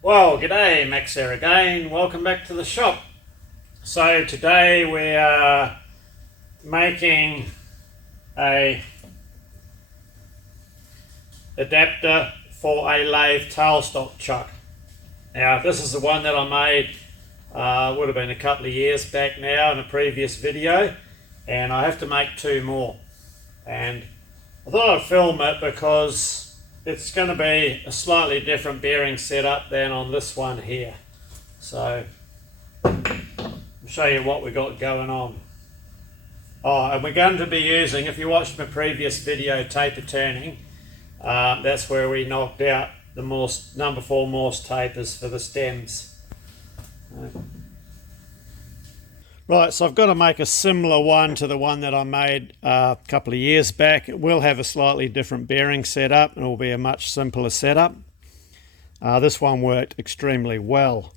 Well, g'day, Max here again. Welcome back to the shop. So today we are making a adapter for a lathe tailstock chuck. Now this is the one that I made, would have been a couple of years back now in a previous video, and I have to make two more. And I thought I'd film it because it's going to be a slightly different bearing setup than on this one here. So I'll show you what we got going on. Oh, and we're going to be using, if you watched my previous video, taper turning, that's where we knocked out the Morse, number 4 Morse tapers for the stems. Right, so I've got to make a similar one to the one that I made a couple of years back. It will have a slightly different bearing setup and it will be a much simpler setup. This one worked extremely well.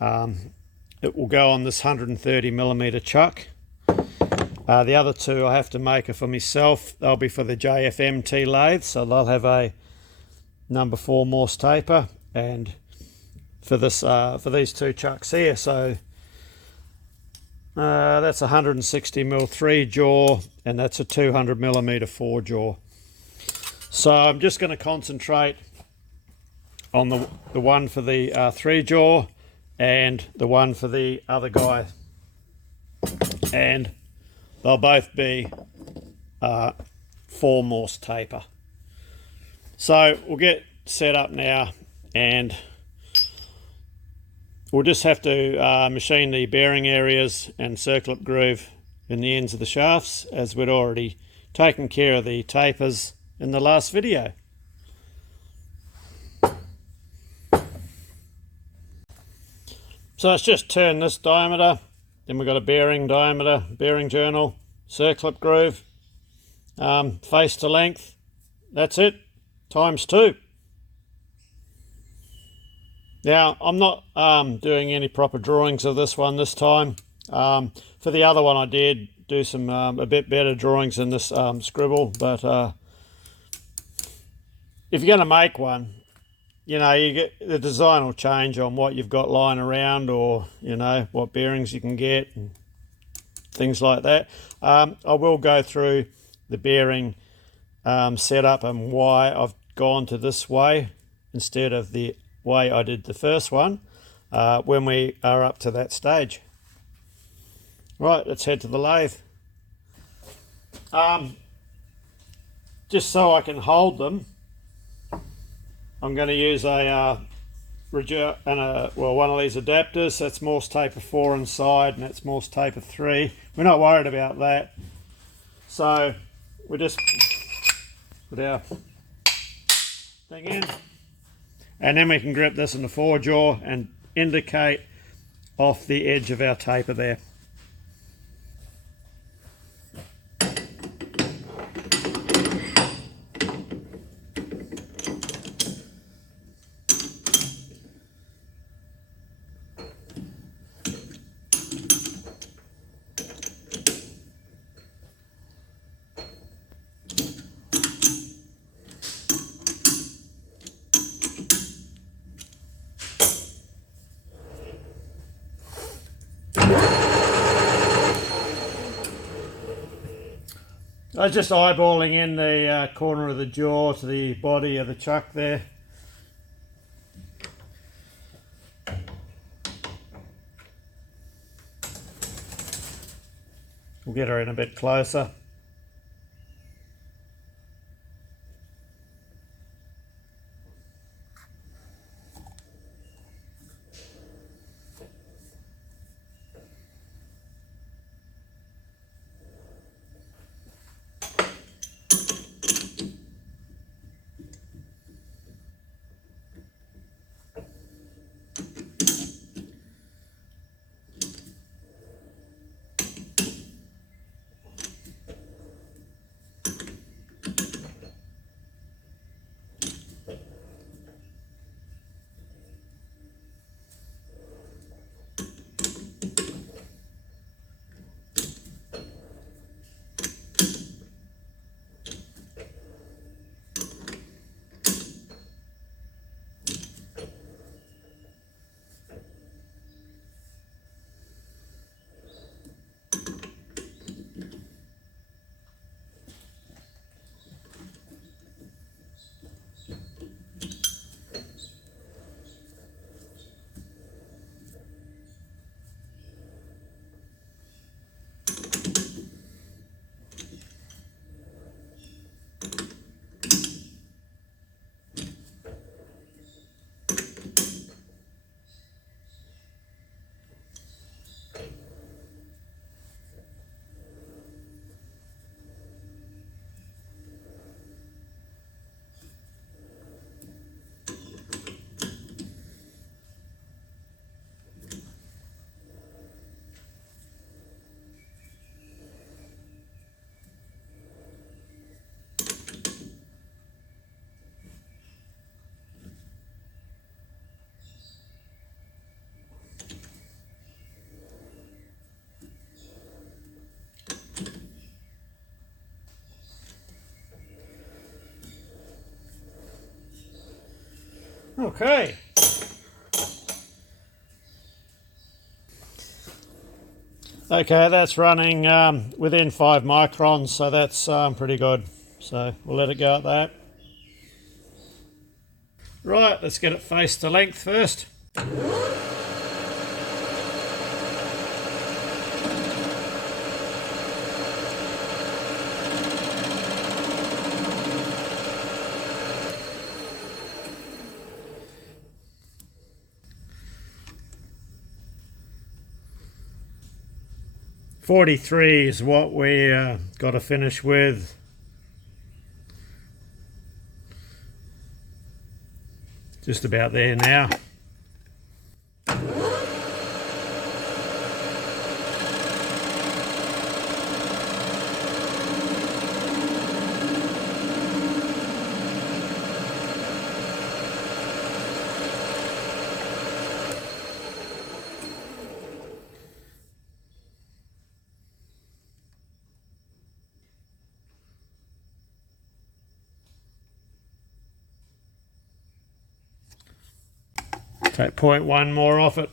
It will go on this 130mm chuck. The other two I have to make are for myself. They'll be for the JFMT lathe, so they'll have a number 4 Morse taper, and for this for these two chucks here. So that's a 160mm 3 jaw, and that's a 200mm 4 jaw. So I'm just going to concentrate on the one for the 3 jaw and the one for the other guy, and they'll both be 4 Morse taper. So we'll get set up now, and we'll just have to machine the bearing areas and circlip groove in the ends of the shafts, as we'd already taken care of the tapers in the last video. So let's just turn this diameter, then we've got a bearing diameter, bearing journal, circlip groove, face to length. That's it, times 2. Now, I'm not doing any proper drawings of this one this time. For the other one I did do some a bit better drawings in this scribble, but if you're going to make one, you know, the design will change on what you've got lying around, or, you know, what bearings you can get and things like that. I will go through the bearing setup and why I've gone to this way instead of the way I did the first one when we are up to that stage. Right, let's head to the lathe. Just so I can hold them, I'm going to use one of these adapters. That's Morse Taper 4 inside, and that's Morse Taper 3. We're not worried about that. So we just put our thing in, and then we can grip this in the 4 jaw and indicate off the edge of our taper there. I was just eyeballing in the corner of the jaw to the body of the chuck there. We'll get her in a bit closer. Okay. Okay, that's running within 5 microns, so that's pretty good. So we'll let it go at that. Right, let's get it face to length first. .43 is what we got to finish with. Just about there now. Take 0.1 more off it.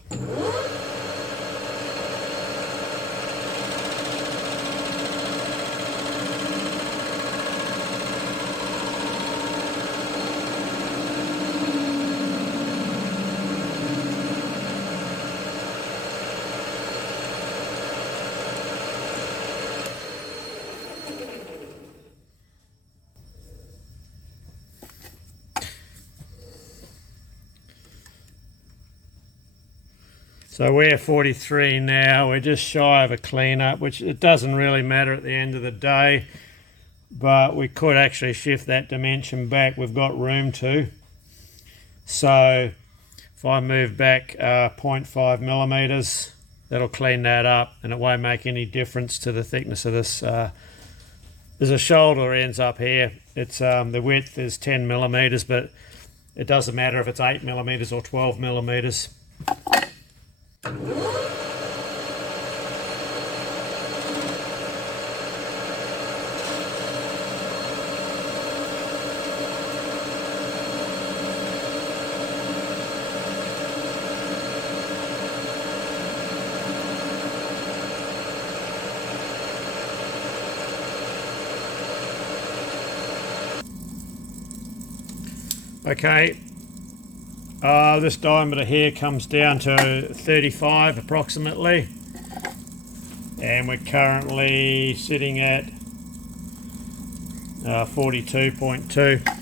So we're 43 now, we're just shy of a cleanup, which it doesn't really matter at the end of the day, but we could actually shift that dimension back, we've got room to. So if I move back 0.5 millimeters, that'll clean that up and it won't make any difference to the thickness of this. There's a shoulder ends up here, it's the width is 10 millimeters, but it doesn't matter if it's 8 millimeters or 12 millimeters. Okay, this diameter here comes down to 35 approximately, and we're currently sitting at 42.2.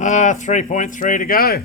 Ah, 3.3 to go.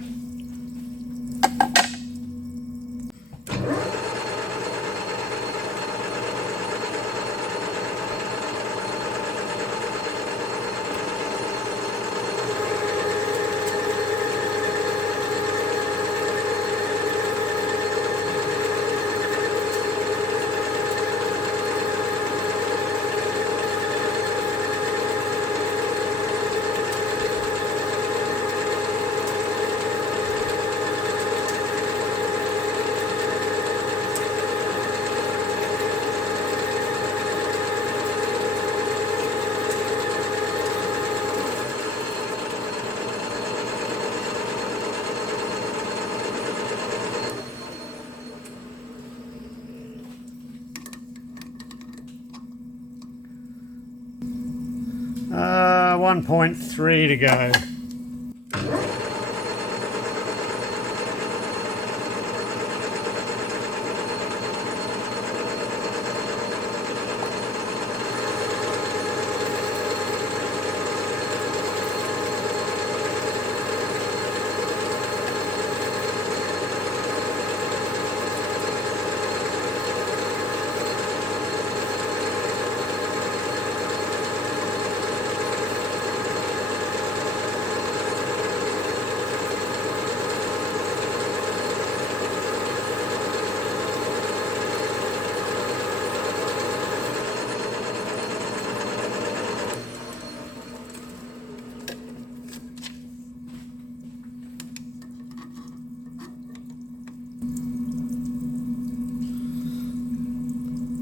1.3 to go.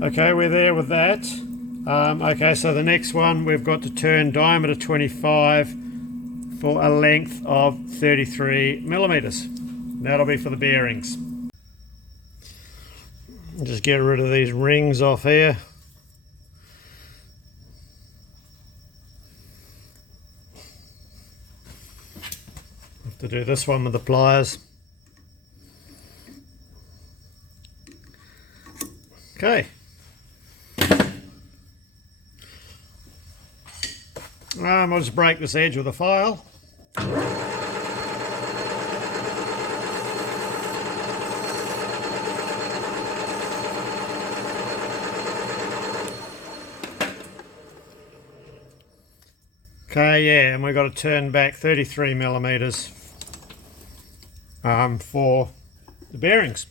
Okay, we're there with that. Okay, so the next one we've got to turn diameter 25 for a length of 33 millimeters. That'll be for the bearings. Just get rid of these rings off here. Have to do this one with the pliers. Okay. I'll just break this edge with a file. Okay, yeah, and we've got to turn back 33 millimeters for the bearings.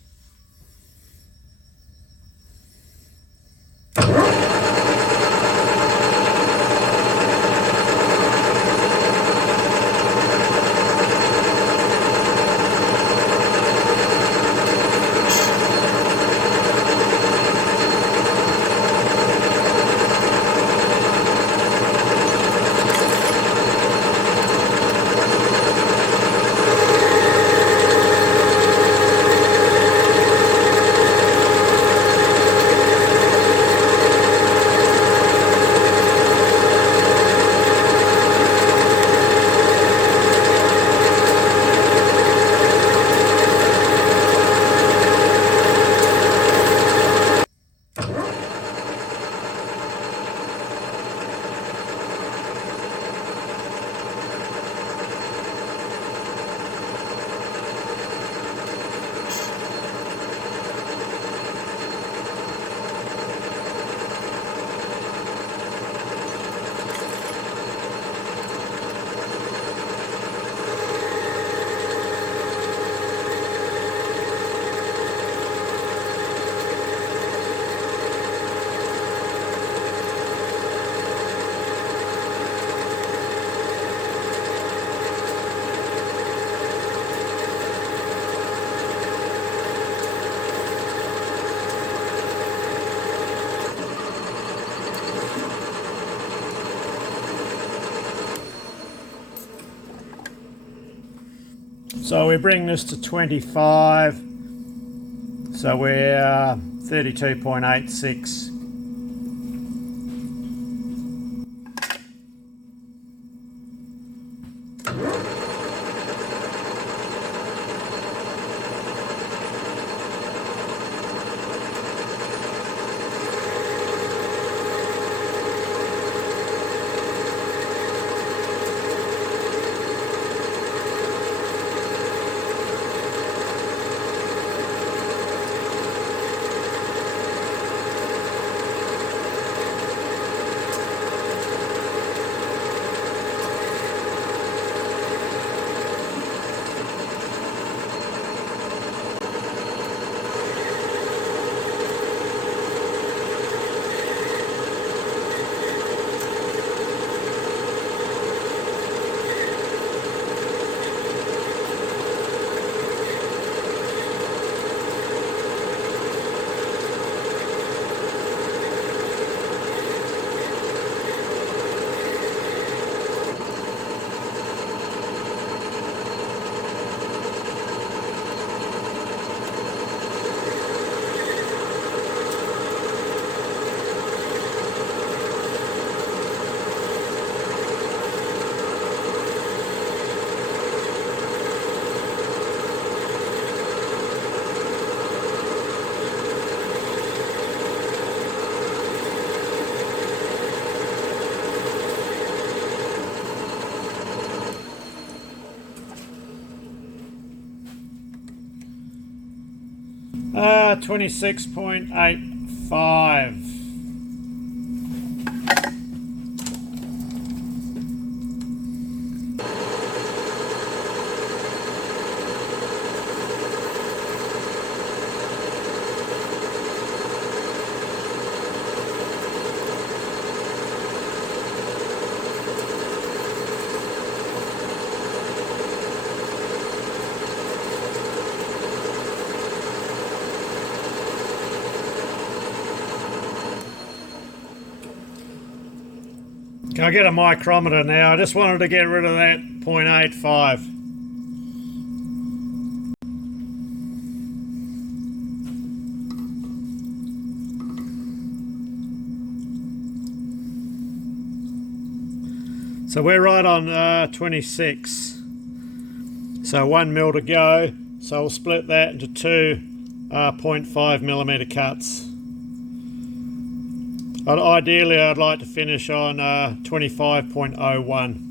So we bring this to 25, so we're 32.86. 26.85. Can I get a micrometer now? I just wanted to get rid of that 0.85. So we're right on 26. So 1 mil to go. So we'll split that into two 0.5 millimeter cuts. Ideally, I'd like to finish on 25.01.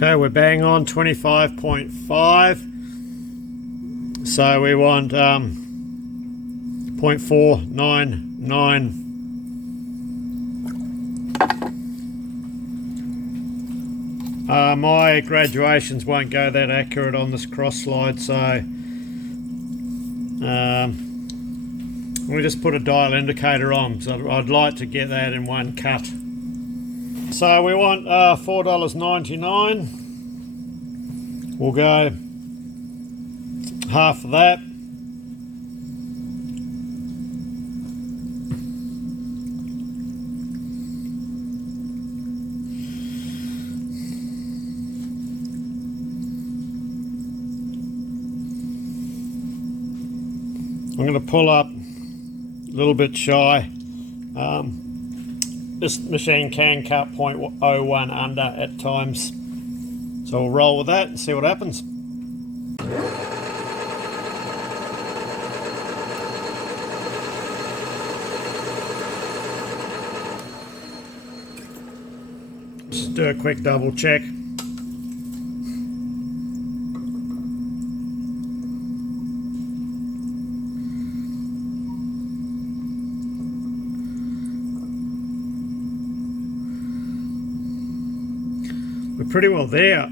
Okay, we're bang on 25.5. So we want 0.499. My graduations won't go that accurate on this cross slide, so we'll just put a dial indicator on. So I'd like to get that in one cut. So we want $4.99. We'll go half of that. I'm going to pull up a little bit shy. This machine can cut 0.01 under at times. So we'll roll with that and see what happens. Just do a quick double check. We're pretty well there.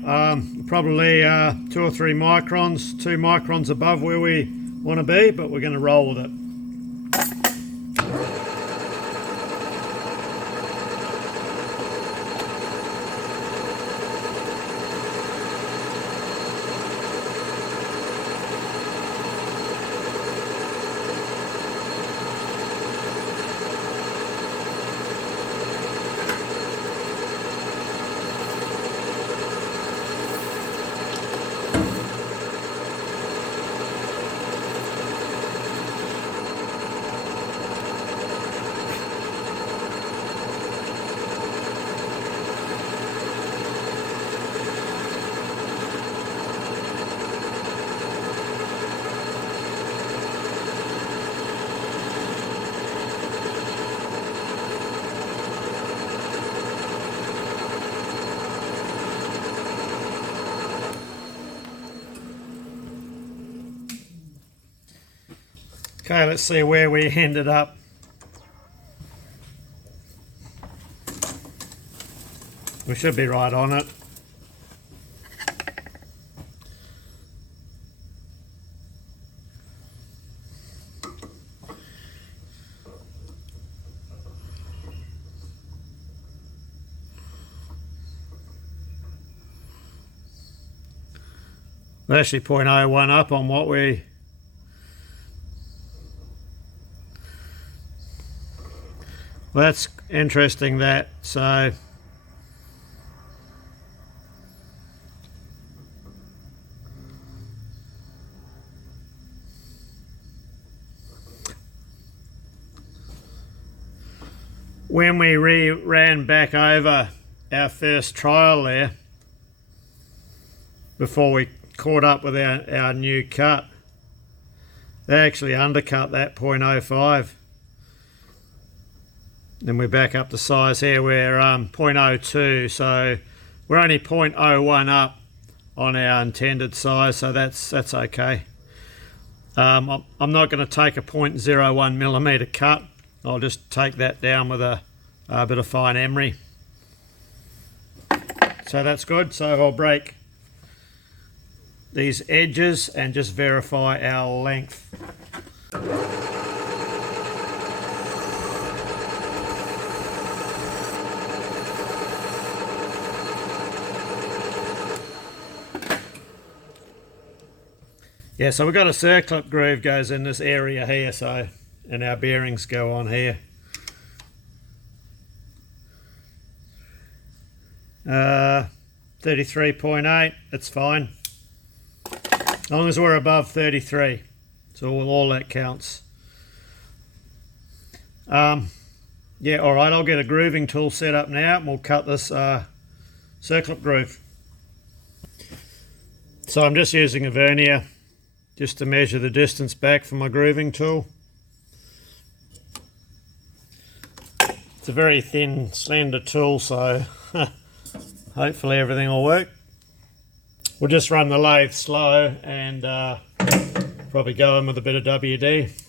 Probably 2 or 3 microns, 2 microns above where we want to be, but we're going to roll with it. Okay, let's see where we ended up. We should be right on it. We're actually 0.01 up on what we Well, that's interesting that. So when we ran back over our first trial there, before we caught up with our new cut, they actually undercut that 0.05. Then we're back up to size here. We're 0.02, so we're only 0.01 up on our intended size, so that's okay. I'm not going to take a 0.01 millimeter cut. I'll just take that down with a bit of fine emery. So that's good. So I'll break these edges and just verify our length. Yeah, so we've got a circlip groove goes in this area here, so, and our bearings go on here. 33.8, it's fine. As long as we're above 33, so all that counts. Yeah, all right, I'll get a grooving tool set up now and we'll cut this circlip groove. So I'm just using a vernier just to measure the distance back from my grooving tool. It's a very thin, slender tool, so hopefully everything will work. We'll just run the lathe slow and probably go in with a bit of WD.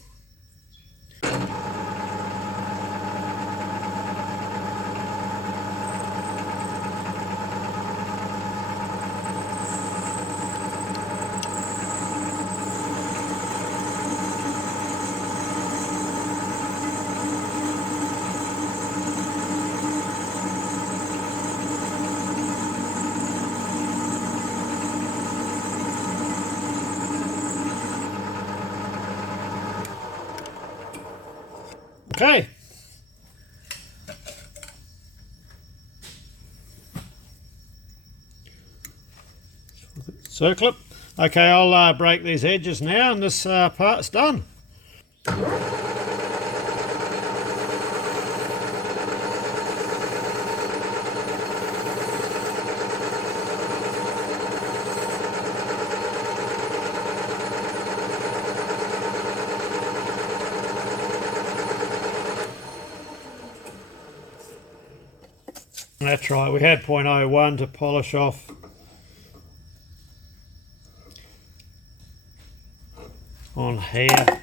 Okay. Circlip. Okay, I'll break these edges now and this part's done. That's right, we had 0.01 to polish off. On here.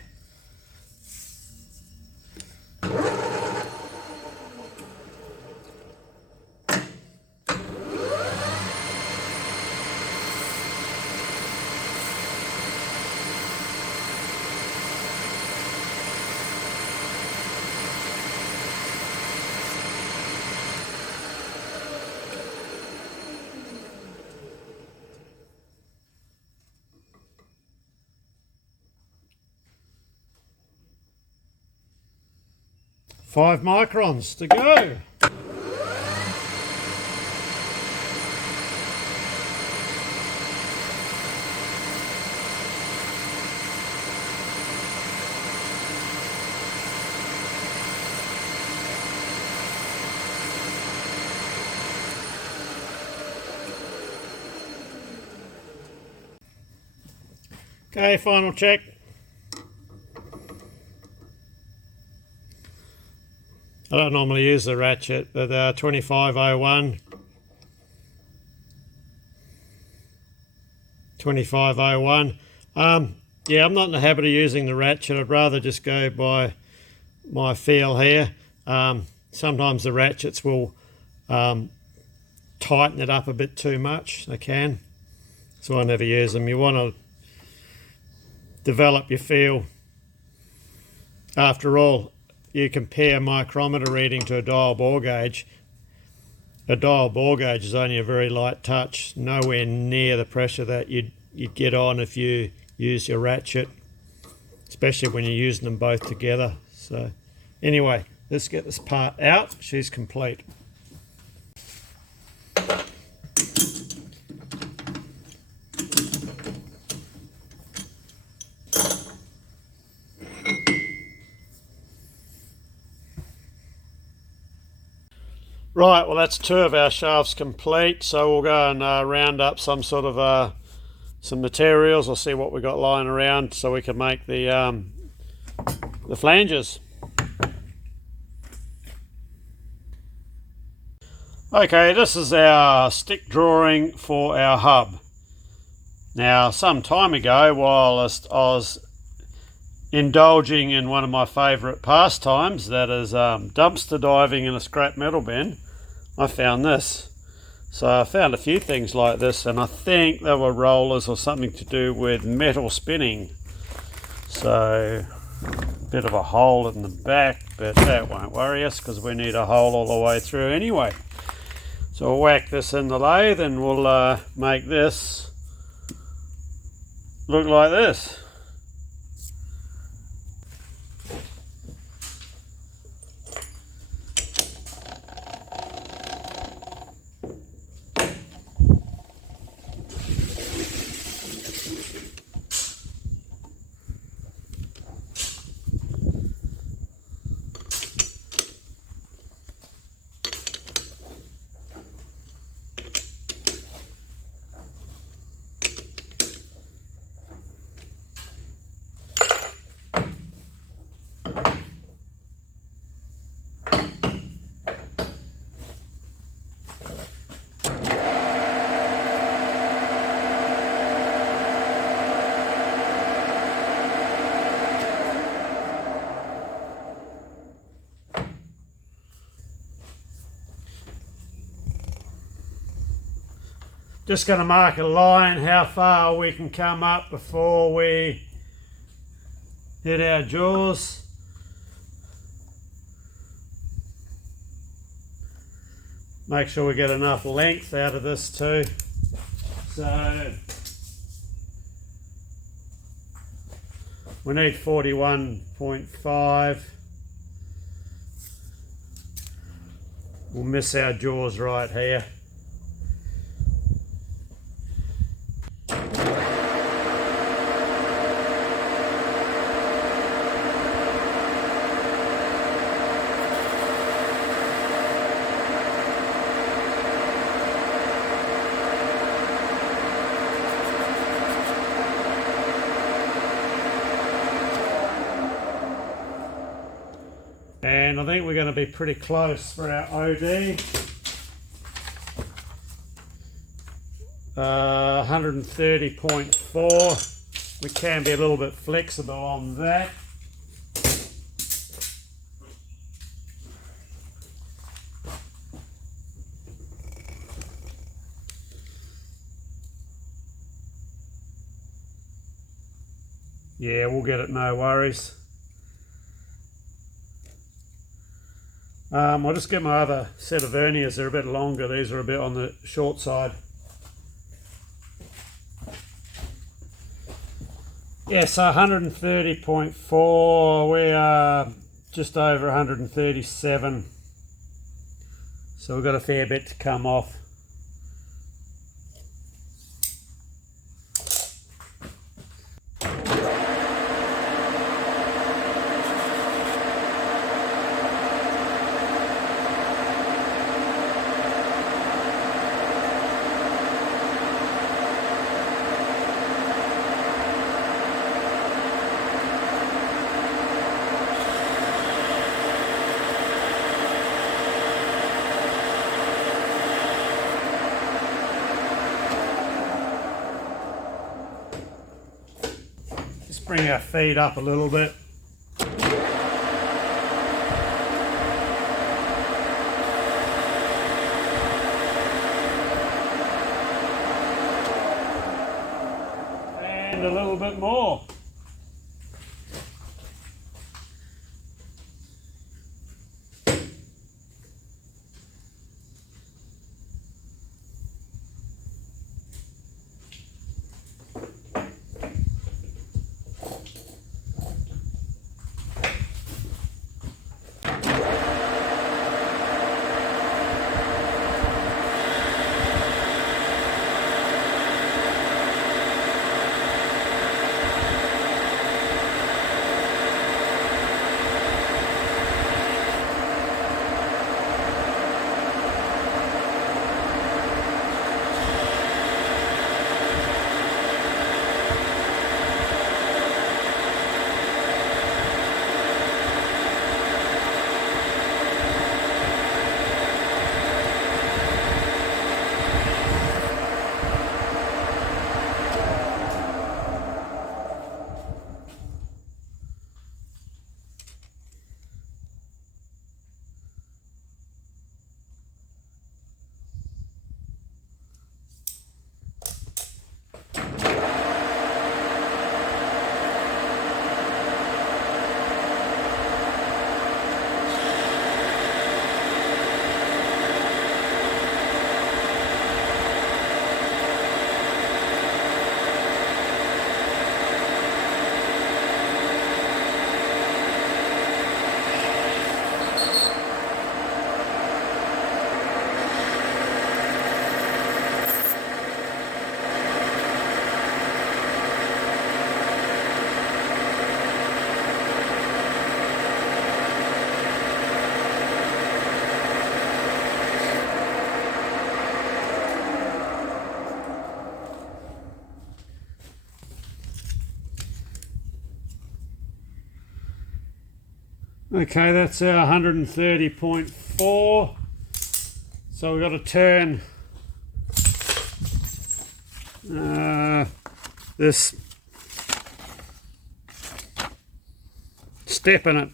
Five microns to go. Okay, final check. I don't normally use the ratchet, but 2501, 2501. Yeah, I'm not in the habit of using the ratchet. I'd rather just go by my feel here. Sometimes the ratchets will tighten it up a bit too much. They can, so I never use them. You want to develop your feel. After all, you compare micrometer reading to a dial bore gauge. A dial bore gauge is only a very light touch, nowhere near the pressure that you'd get on if you use your ratchet, especially when you're using them both together. So anyway, let's get this part out. She's complete. Right, well that's two of our shafts complete, so we'll go and round up some sort of some materials. I'll see what we got lying around so we can make the flanges. Okay, this is our stick drawing for our hub. Now, some time ago, whilst I was indulging in one of my favourite pastimes, that is dumpster diving in a scrap metal bin, I found this. So I found a few things like this, and I think they were rollers or something to do with metal spinning. So a bit of a hole in the back, but that won't worry us because we need a hole all the way through anyway. So we'll whack this in the lathe and we'll make this look like this. Just going to mark a line how far we can come up before we hit our jaws. Make sure we get enough length out of this too. So we need 41.5. We'll miss our jaws right here. And I think we're going to be pretty close for our OD. 130.4. We can be a little bit flexible on that. Yeah, we'll get it, no worries. I'll just get my other set of verniers. They're a bit longer. These are a bit on the short side. Yeah, so 130.4. We are just over 137. So we've got a fair bit to come off. Bring our feet up a little bit. And a little bit more. Okay, that's our 130.4. So we've got to turn this step in it.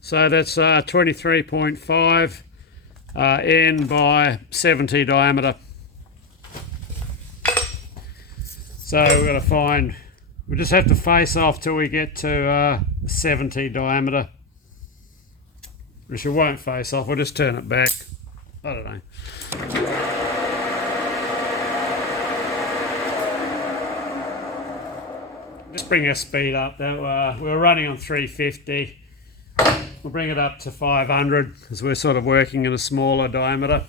So that's 23.5 N by 70 diameter. So we've got to find, we just have to face off till we get to 70 diameter. Which we won't face off, we'll just turn it back. I don't know. Just bring our speed up. We were running on 350. We'll bring it up to 500 because we're sort of working in a smaller diameter.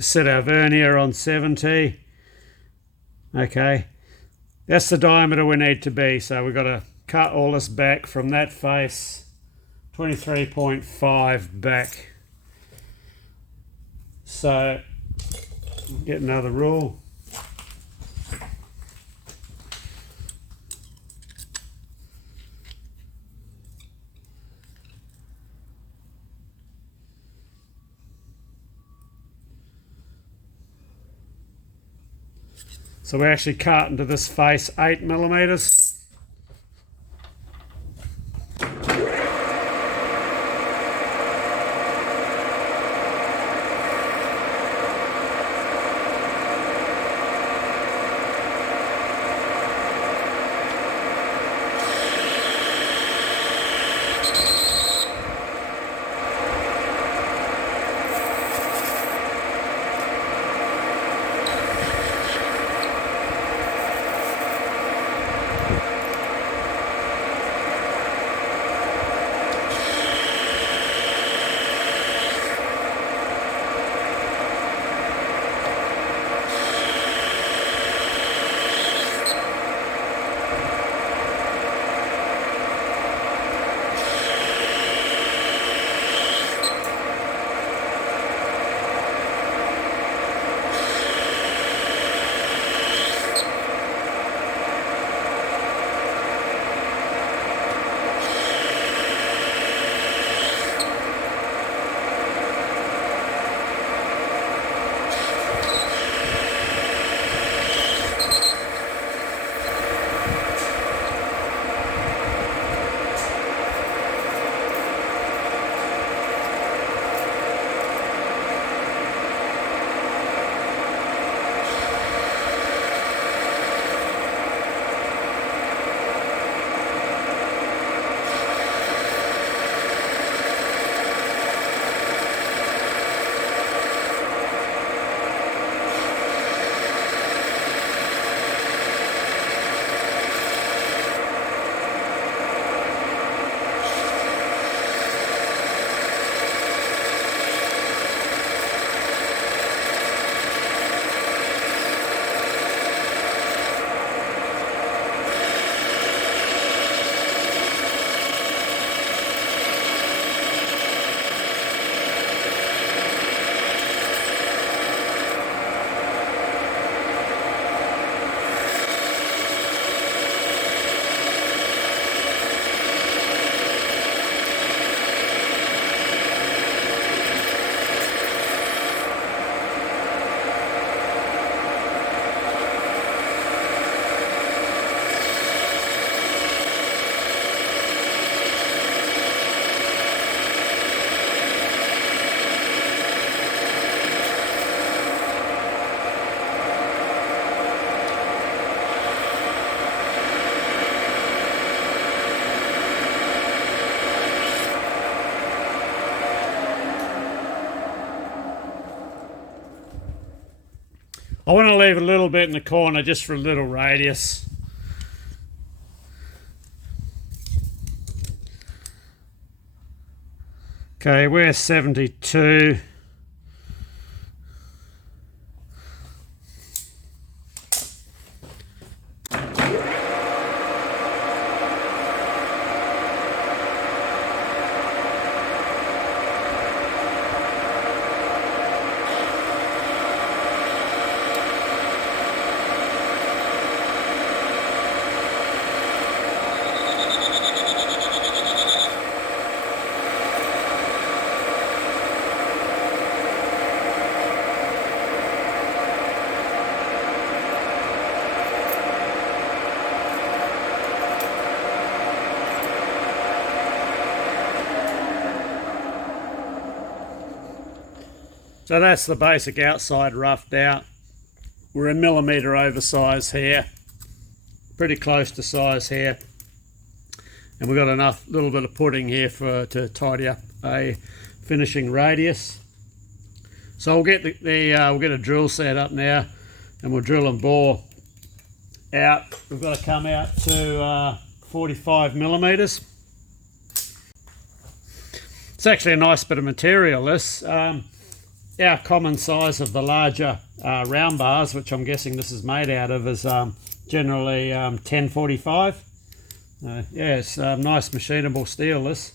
Set our vernier on 70. Okay, that's the diameter we need to be, so we've got to cut all this back from that face, 23.5 back. So get another rule. So we're actually cut into this face 8 millimeters. I want to leave a little bit in the corner just for a little radius. Okay, we're 72. So that's the basic outside roughed out. We're a millimetre over size here, pretty close to size here, and we've got enough little bit of pudding here to tidy up a finishing radius. So we'll get we'll get a drill set up now, and we'll drill and bore out. We've got to come out to 45 millimetres. It's actually a nice bit of material, this. Our common size of the larger round bars, which I'm guessing this is made out of, is generally 1045. Yeah, it's nice machinable steel, this.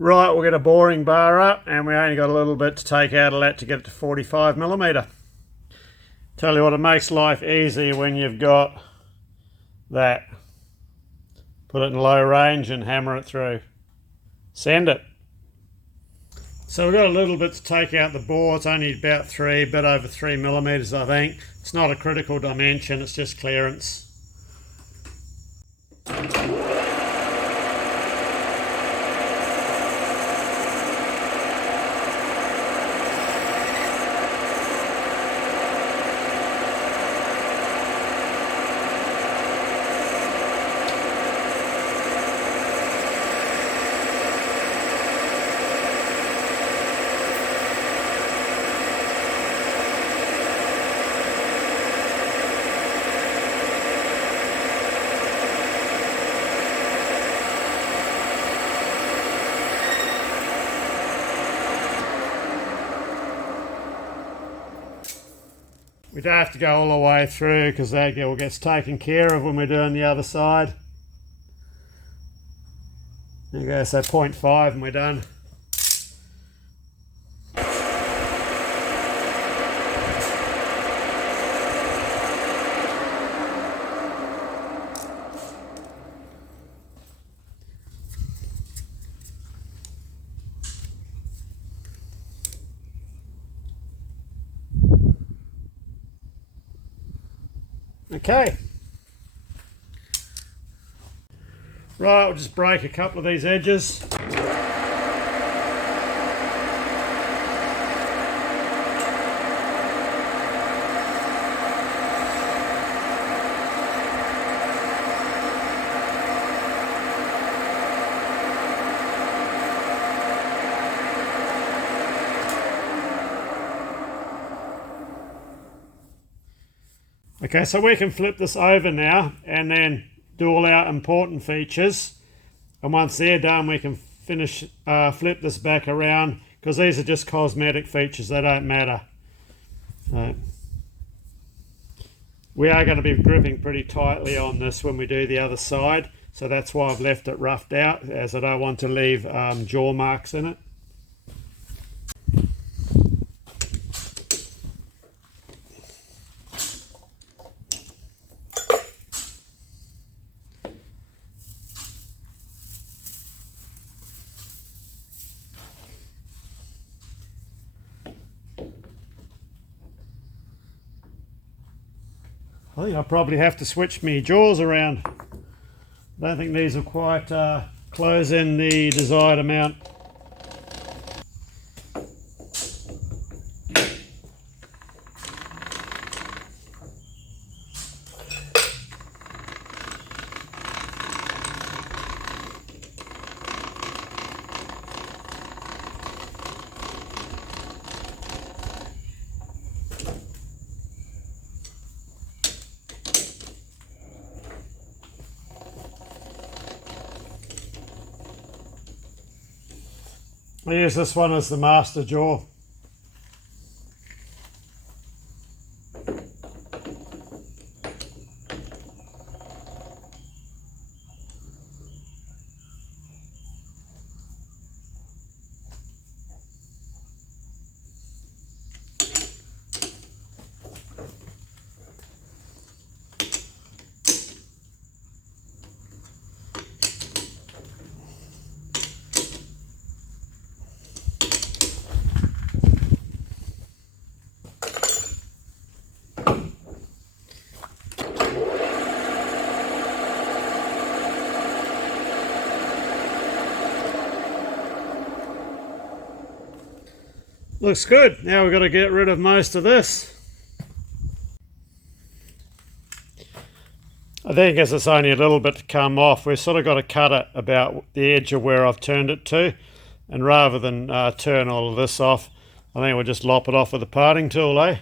Right, we'll get a boring bar up, and we only got a little bit to take out of that to get it to 45 millimetre. Tell you what, it makes life easy when you've got that. Put it in low range and hammer it through. Send it. So we've got a little bit to take out the bore. It's only about a bit over 3 millimeters, I think. It's not a critical dimension, it's just clearance. We don't have to go all the way through because that all gets taken care of when we're doing the other side. There you go, so 0.5 and we're done. Okay. Right, we'll just break a couple of these edges. Okay, so we can flip this over now and then do all our important features. And once they're done, we can finish, flip this back around because these are just cosmetic features, they don't matter. We are going to be gripping pretty tightly on this when we do the other side, so that's why I've left it roughed out, as I don't want to leave jaw marks in it. I think I'll probably have to switch my jaws around. I don't think these will quite close in the desired amount. I use this one as the master jaw. Looks good. Now we've got to get rid of most of this. I think as it's only a little bit to come off, we've sort of got to cut it about the edge of where I've turned it to. And rather than turn all of this off, I think we'll just lop it off with a parting tool, eh?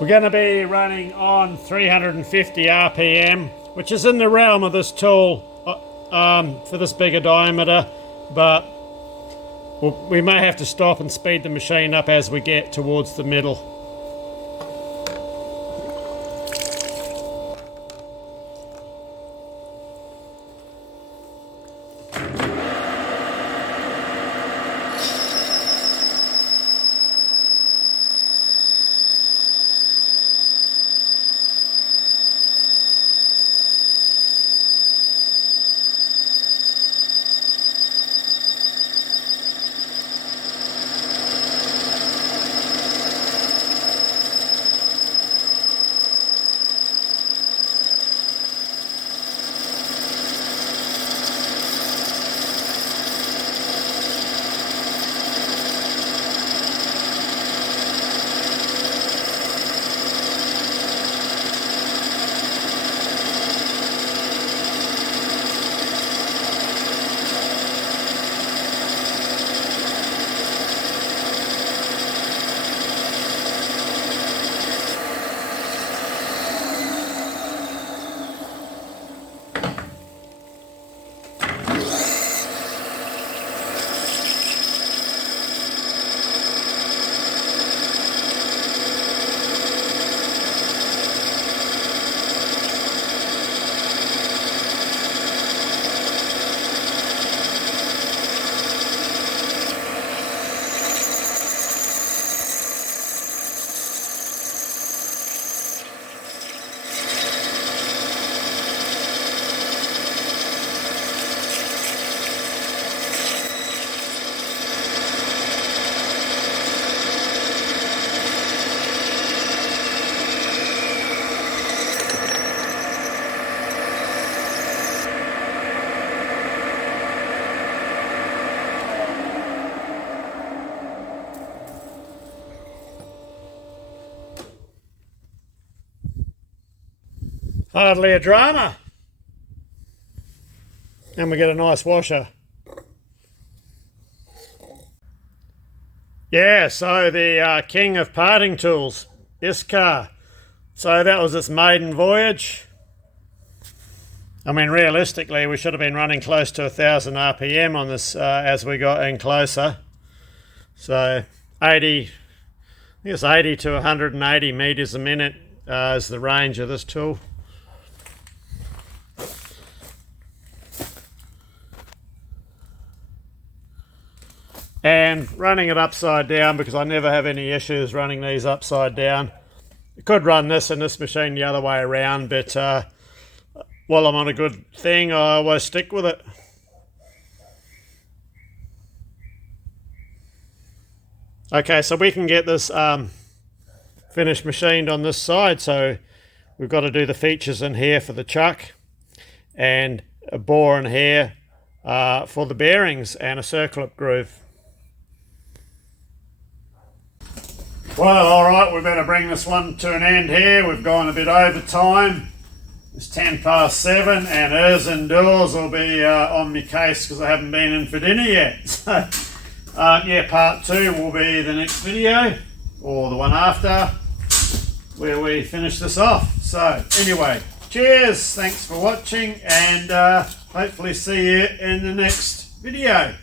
We're going to be running on 350 RPM, which is in the realm of this tool for this bigger diameter, but we may have to stop and speed the machine up as we get towards the middle. Hardly a drama. And we get a nice washer. Yeah, so the king of parting tools, this car. So that was its maiden voyage. I mean, realistically, we should have been running close to 1,000 RPM on this as we got in closer. So 80, I think it's 80 to 180 meters a minute is the range of this tool. And running it upside down, because I never have any issues running these upside down. You could run this and this machine the other way around, but while I'm on a good thing, I always stick with it. Okay, so we can get this finished machined on this side, so we've got to do the features in here for the chuck, and a bore in here for the bearings, and a circlip groove. Well, alright, we better bring this one to an end here. We've gone a bit over time. It's 7:10 and as indoors will be on my case because I haven't been in for dinner yet. So, yeah, part 2 will be the next video, or the one after, where we finish this off. So, anyway, cheers, thanks for watching, and hopefully see you in the next video.